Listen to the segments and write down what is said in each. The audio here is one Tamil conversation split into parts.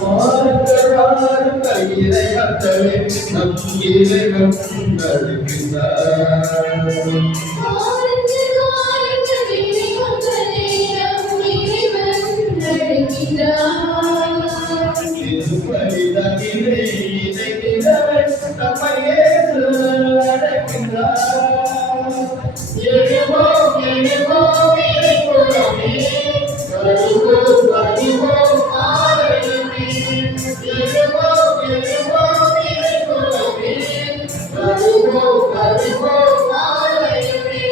வாருங்கள் இறைவர்களே நம் இறைவன் வருகின்றார். திருப்பலிதனிலே இணைகிறவன் நம்மையே அழைக்கின்றார். எழுவோம் எழுவோம் இறைக்குலமே, வருவோம் வருவோம் ஆலயமே. எழுவோம் எழுவோம் இறைக்குலமே, வருவோம் வருவோம் ஆலயமே.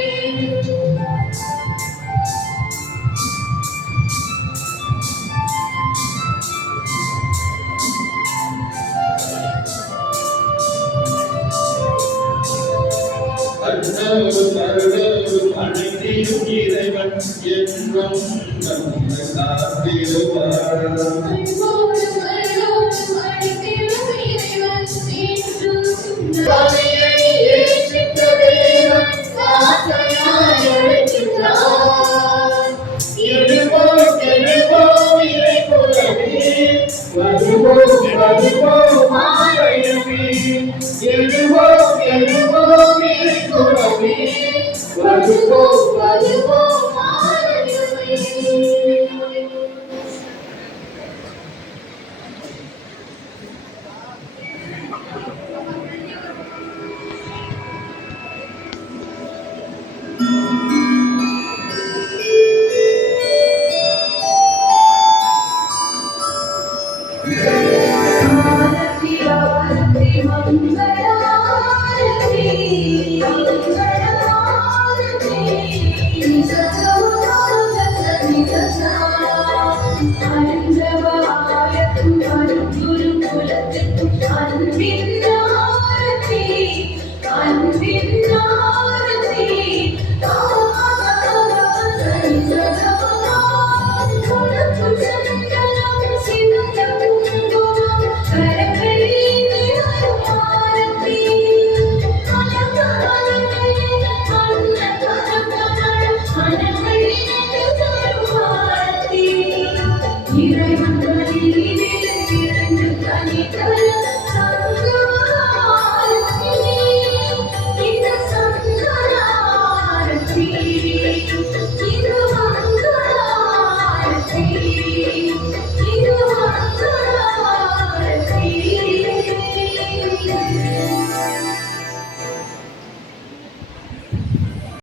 அருளோடும் அருளோடும் அழைத்திடும் இறைவன் என்றும் நம்மை காத்திடுவார். எழுவோம் எழுவோம் இறைக்குலமே, வருவோம் வருவோம் ஆலயமே. எழுவோம் எழுவோம் இறைக்குலமே, வருவோம் வருவோம்